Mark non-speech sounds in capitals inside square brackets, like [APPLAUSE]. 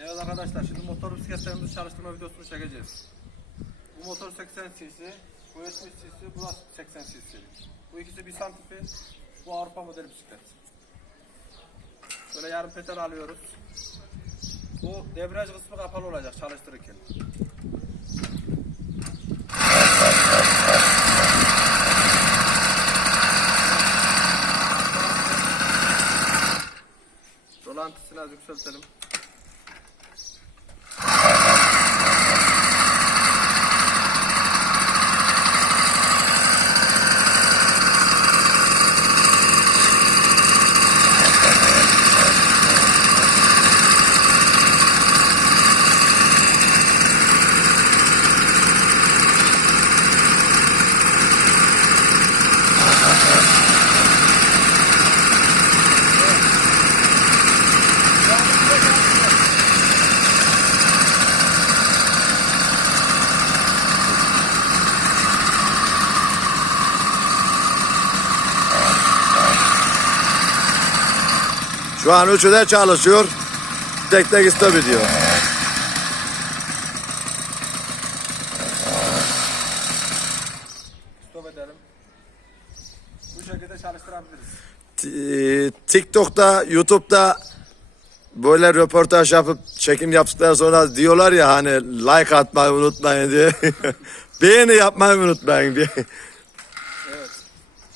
Evet arkadaşlar şimdi motor bisikletlerimizi çalıştırma videosunu çekeceğiz. Bu motor 80 cc, bu 70 cc, bu da 80 cc. Bu ikisi bir tipi, bu Avrupa model bisiklet. Böyle yarım petal alıyoruz. Bu debriyaj kısmı kapalı olacak çalıştırırken. Rolantısını az yükseltelim. Şu an üçü de çalışıyor. Tek tek stop ediyor. Stop edelim. Bu şekilde çalıştırabiliriz. T- TikTok'ta, YouTube'da böyle röportaj yapıp çekim yaptıktan sonra diyorlar ya hani like atmayı unutmayın diye. [LAUGHS] Beğeni yapmayı unutmayın diye.